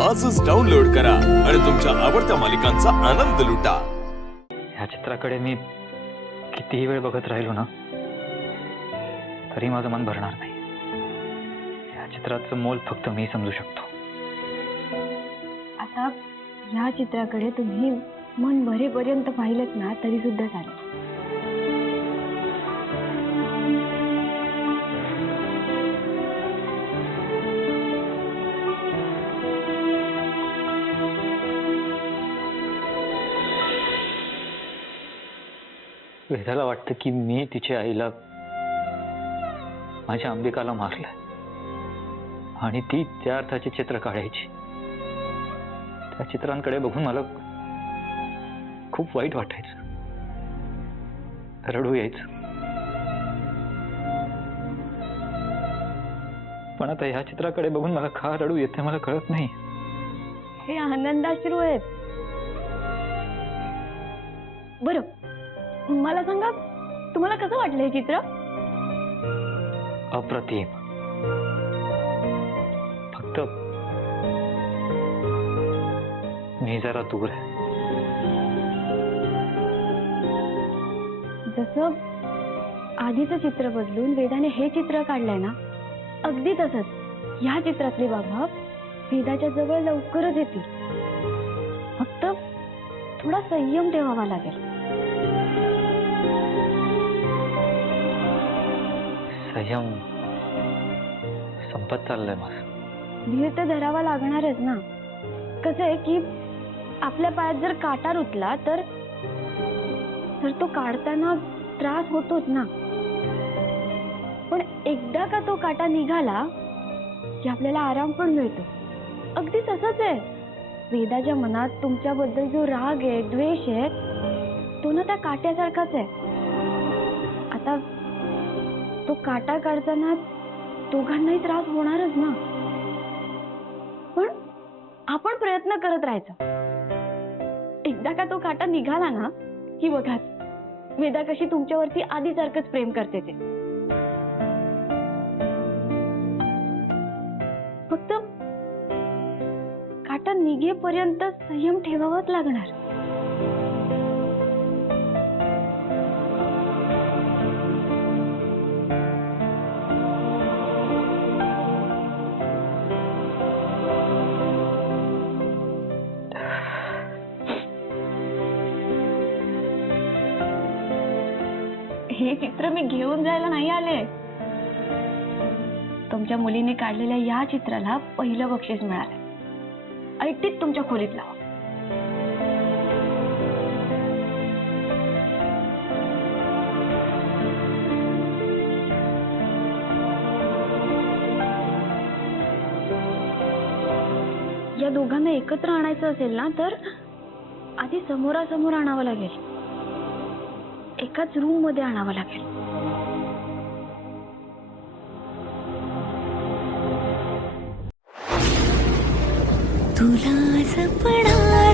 आजच डाउनलोड करा आणि तुमच्या आवडत्या मालिकांचा आनंद लुटा। ह्या चित्राकडे मी कितीही वेळ बघत राहिलो ना तरी माझं मन भरणार नाही। या चित्राचं मोल फक्त मी समजू शकतो। आता या चित्राकडे तुम्ही मन भरेपर्यंत पाहिलत ना तरी सुद्धा चालेल। वेदाला वाटतं की मी तिच्या आईला माझ्या अंबिकाला मारलं आणि ती त्या अर्थाची चित्र काढायची। त्या चित्रांकडे बघून मला खूप वाईट वाटायचं, रडू यायचं। पण आता ह्या चित्राकडे बघून मला का रडू येते मला कळत नाही। हे आनंदाश्रू आहेत। बरं, मला सांगा तुम्हाला कसं वाटलं हे चित्र? अप्रतिम। फक्त मी जरा दूर आहे। जसं आधीचं चित्र बदलून वेदाने हे चित्र काढलंय ना, अगदी तसंच या चित्रातली बाबा वेदाच्या जवळ लवकरच येतील। फक्त थोडा संयम ठेवावा लागेल। संयम संपत चाललंय माझं। धीर तर धरावा लागणारच ना। कसं आहे की आपल्या पायात जर काटा रुतला तर तो काढताना त्रास होतोच ना। पण एकदा का तो काटा निघाला की आपल्याला आराम पण मिळतो। अगदी तसंच आहे, वेदाच्या मनात तुमच्याबद्दल जो राग आहे, द्वेष आहे, तो ना त्या काट्यासारखाच आहे। आता तो काटा काढताना दोघांनाही त्रास होणारच ना, पण आपण प्रयत्न करत राहायचा। एकदा का तो काटा निघाला ना की बघा वेदा कशी तुमच्यावरती आधीसारखंच प्रेम करते ते। फक्त काटा निघेपर्यंत संयम ठेवावाच लागणार। हे चित्र मी घेऊन जायला नाही आले। तुमच्या मुलीने काढलेल्या या चित्राला पहिलं बक्षीस मिळालं। ऐटीत तुमच्या खोलीत लावा। या दोघांना एकत्र आणायचं असेल ना तर आधी समोरासमोर आणावं लागेल। एकाच रूम मध्ये आणावं लागेल। तुला जपणार